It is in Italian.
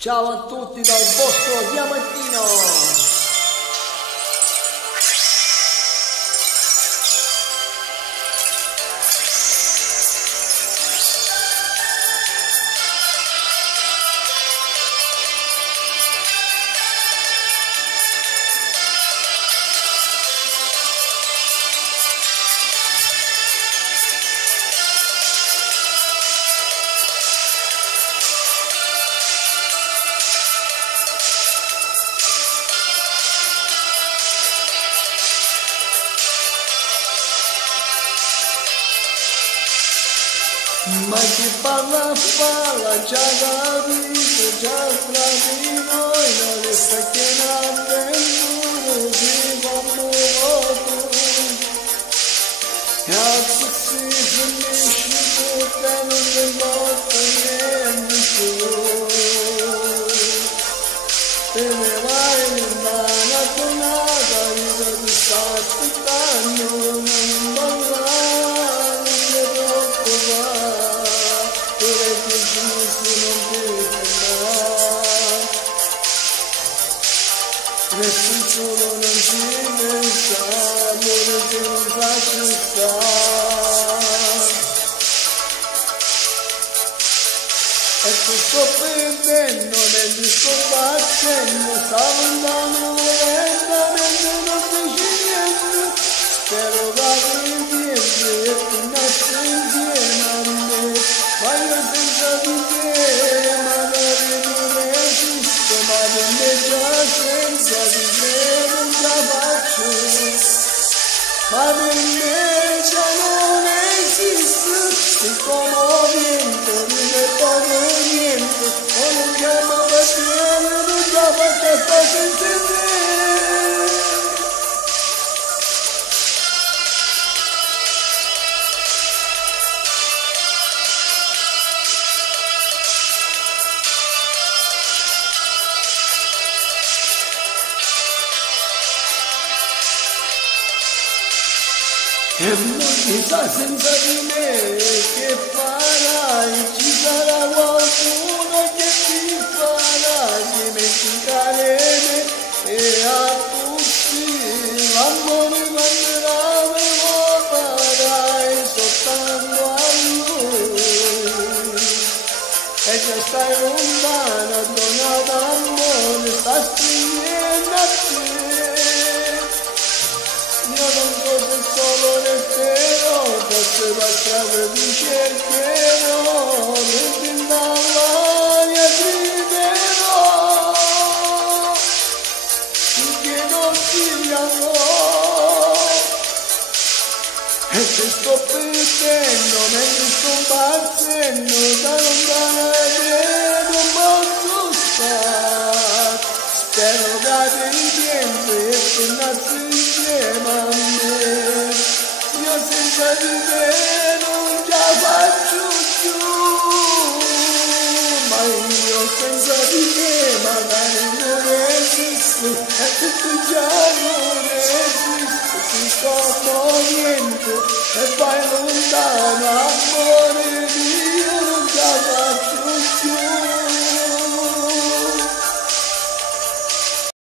Ciao a tutti dal vostro Diamantino! Ma chi parla, già capito, già fra di noi, non resta che un'avventura di quando cazzo si finisce tutta, non ti importa niente più. Te ne vai lontana tornata, io ti sto aspettando, non ballare, non ti preoccupare. Resti solo, non ci pensa, amore che non faccio stare. E tu sto perdendo, mentre sto facendo, stavo andando lentamente, non dici niente. Spero che arrivi e tu nasci insieme a me, ma io senza di te magari non esisto, ma per me già senza di te non ce la faccio, ma per me già non esiste, siccome niente, non è proprio niente, o non chiamo passione, non ce la faccio stare senza te. E non chissà senza di me che farai, ci sarà qualcuno che ti farà dimenticare me e a tutti l'amore quando lo farai soltanto a lui. E già stai lontana, donna d'amore, sta stringendo a te. Io non so se solo resterò, forse la strada ti cercherò, e dall'aria griderò, finché non ti avrò. E ti sto perdendo, mentre sto impazzendo, da lontana te non posso stare. Spero che arrivi tempo e tornassi insieme a me. Io senza di te non ce la faccio più, ma io senza di te magari non esisto, e tu già non esisti, si scopre niente e vai lontano amore.